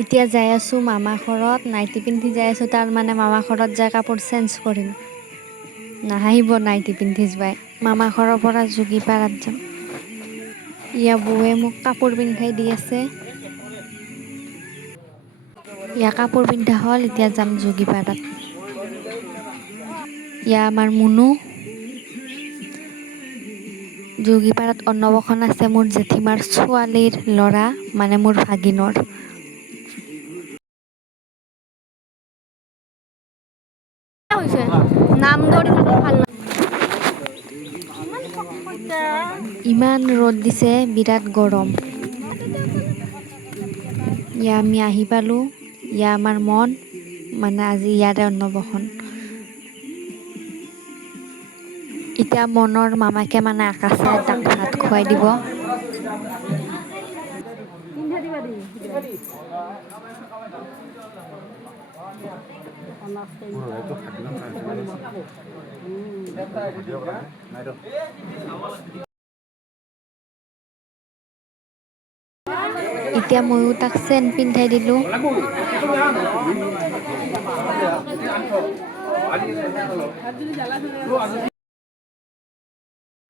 এতিয়া যাই আছোঁ মামা ঘৰত, নাইটি পিন্ধি যাই আছোঁ। তাৰ মানে মামা ঘৰত যাই কাপোৰ চেঞ্জ কৰিম। নাহাঁহিব নাইটি পিন্ধি যোৱাই। মামা ঘৰৰ পৰা যোগীপাৰাত যাম। ইয়া বৌৱে মোক কাপোৰ পিন্ধাই দি আছে। ইয়া কাপোৰ পিন্ধা হ'ল, এতিয়া যাম যোগীপাৰাত। ইয়া আমাৰ মুনু। যোগীপাৰাত অন্নপ্ৰশন আছে মোৰ জেঠীমাৰ ছোৱালীৰ ল'ৰা, মানে মোৰ ভাগিনৰ। নাম ধৰি ভাল ইমান ৰ'দ দিছে, বিৰাট গৰম। ইয়া আমি আহি পালোঁ। ইয়া আমাৰ মন, মানে আজি ইয়াৰে অন্নপ্ৰশন। এতিয়া মনৰ মামাকে মানে আকাশে তাক ভাত খুৱাই দিব। এতিয়া ময়ো তাক চেন পিন্ধাই দিলোঁ।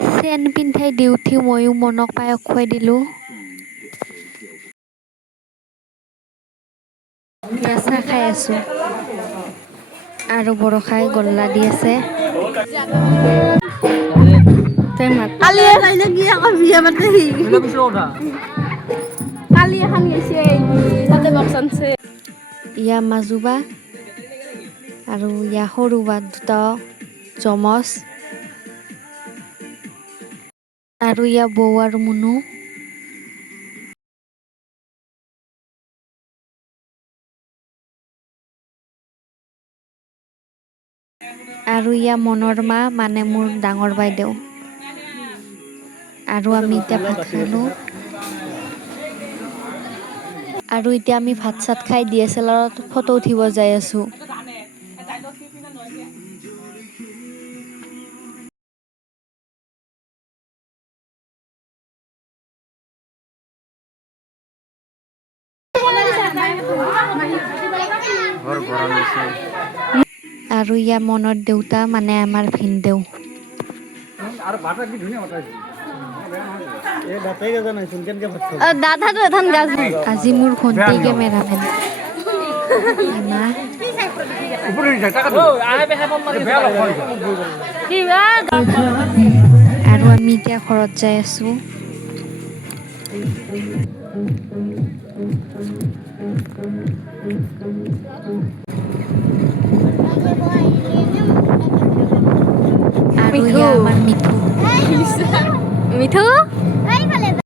চেন পিন্ধাই দি উঠি ময়ো মনক পায়স খুৱাই দিলোঁ। এতিয়া চাহ খাই আছোঁ আৰু বৰষাই গল্লা দি আছে। ইয়া মাজুবা আৰু ইয়া সৰু বা দুটা যমজ, আৰু ইয়া বৌ আৰু মুনু। আৰু ইয়া মনৰ মা, মানে মোৰ ডাঙৰ বাইদেউ। আৰু আমি এতিয়া ভাত খালোঁ। আৰু এতিয়া আমি ভাত চাত খাই DSLRত ফটো উঠিব যাই আছোঁ। আৰু ইয়া মনৰ দেউতা, মানে আমাৰ ভিনদেউ। আজি মোৰ ভণ্টি কেমেৰামেন। আৰু আমি এতিয়া ঘৰত যাই আছোঁ। আৰু ইয়া আমাৰ মিঠু। মিঠু